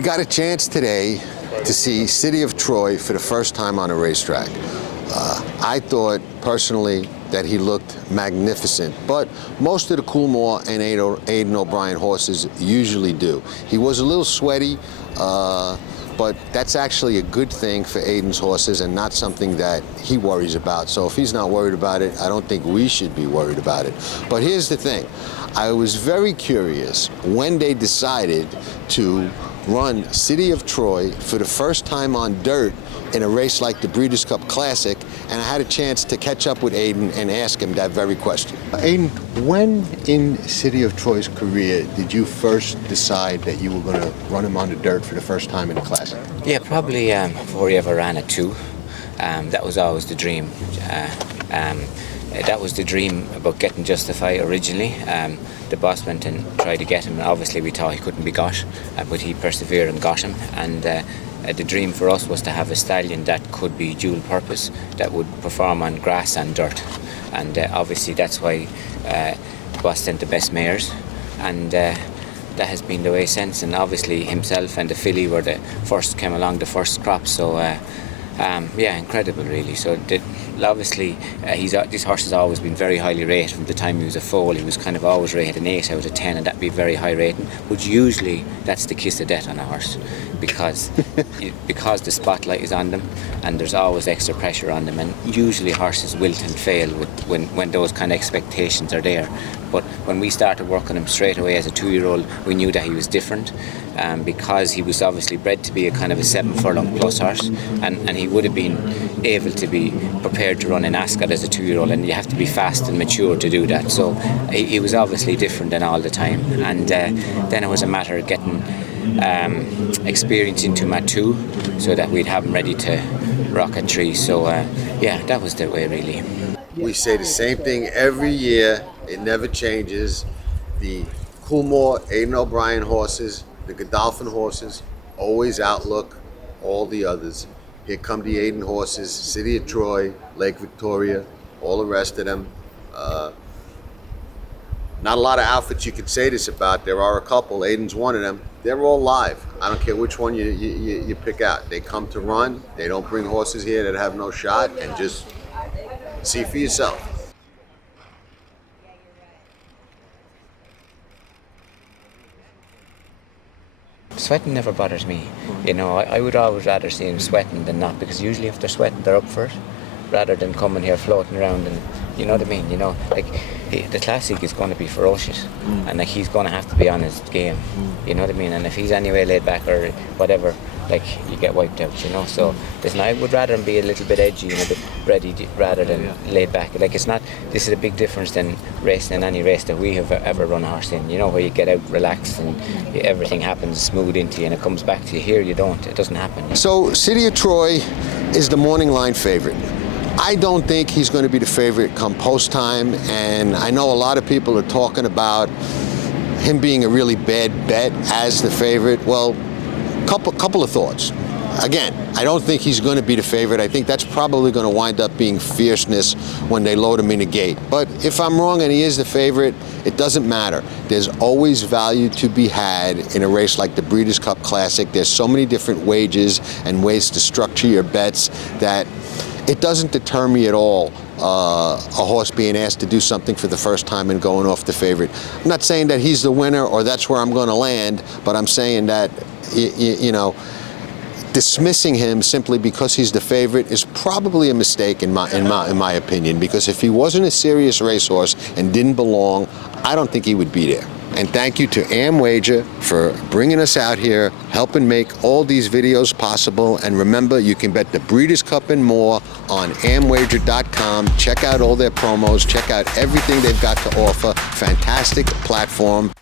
We got a chance today to see City of Troy for the first time on a racetrack. I thought personally that he looked magnificent, but most of the Coolmore and Aidan O'Brien horses usually do. He was a little sweaty, but that's actually a good thing for Aidan's horses and not something that he worries about. So if he's not worried about it, I don't think we should be worried about it. But here's the thing. I was very curious when they decided to run City of Troy for the first time on dirt in a race like the Breeders' Cup Classic, and I had a chance to catch up with Aidan and ask him that very question. Aidan, when in City of Troy's career did you first decide that you were going to run him on the dirt for the first time in the Classic? Yeah, probably before he ever ran at 2. That was always the dream. That was the dream about getting Justify originally. The boss went and tried to get him, and obviously we thought he couldn't be got, but he persevered and got him. And the dream for us was to have a stallion that could be dual purpose, that would perform on grass and dirt. And obviously that's why the boss sent the best mares, and that has been the way since. And obviously himself and the filly were the first, came along the first crop, so yeah, incredible really. So obviously this horse has always been very highly rated from the time he was a foal. He was kind of always rated an 8 out of 10, and that'd be very high rating, but usually that's the kiss of death on a horse, because the spotlight is on them and there's always extra pressure on them, and usually horses wilt and fail when those kind of expectations are there. But when we started working him straight away as a 2-year-old, we knew that he was different, because he was obviously bred to be a kind of a 7 furlong plus horse, and he would have been able to be prepared to run in Ascot as a 2-year-old, and you have to be fast and mature to do that. So he was obviously different than all the time, and then it was a matter of getting experience into Mat 2 so that we'd have him ready to rock at 3. So yeah, that was the way really. We say the same thing every year. It never changes. The Coolmore, Aidan O'Brien horses, the Godolphin horses, always outlook all the others. Here come the Aidan horses, City of Troy, Lake Victoria, all the rest of them. Not a lot of outfits you could say this about. There are a couple. Aidan's one of them. They're all live. I don't care which one you pick out. They come to run. They don't bring horses here that have no shot, and just see for yourself. Sweating never bothers me. You know, I would always rather see him sweating than not, because usually if they're sweating, they're up for it, rather than coming here floating around. And you know what I mean? You know, like the Classic is going to be ferocious, and like he's going to have to be on his game. You know what I mean? And if he's anyway laid back or whatever, like you get wiped out. You know. So I would rather him be a little bit edgy and a bit ready rather than laid back. Like it's not. This is a big difference than racing in any race that we have ever run a horse in. You know, where you get out relaxed and everything happens smooth into you and it comes back to you. Here you don't. It doesn't happen. So City of Troy is the morning line favorite. I don't think he's going to be the favorite come post time, and I know a lot of people are talking about him being a really bad bet as the favorite. Well, couple of thoughts. Again, I don't think he's going to be the favorite. I think that's probably going to wind up being fierceness when they load him in the gate. But if I'm wrong and he is the favorite, it doesn't matter. There's always value to be had in a race like the Breeders' Cup Classic. There's so many different wages and ways to structure your bets that it doesn't deter me at all, a horse being asked to do something for the first time and going off the favorite. I'm not saying that he's the winner or that's where I'm going to land, but I'm saying that, you know, dismissing him simply because he's the favorite is probably a mistake in my opinion, because if he wasn't a serious racehorse and didn't belong, I don't think he would be there. And thank you to AmWager for bringing us out here, helping make all these videos possible. And remember, you can bet the Breeders' Cup and more on AmWager.com. Check out all their promos. Check out everything they've got to offer. Fantastic platform.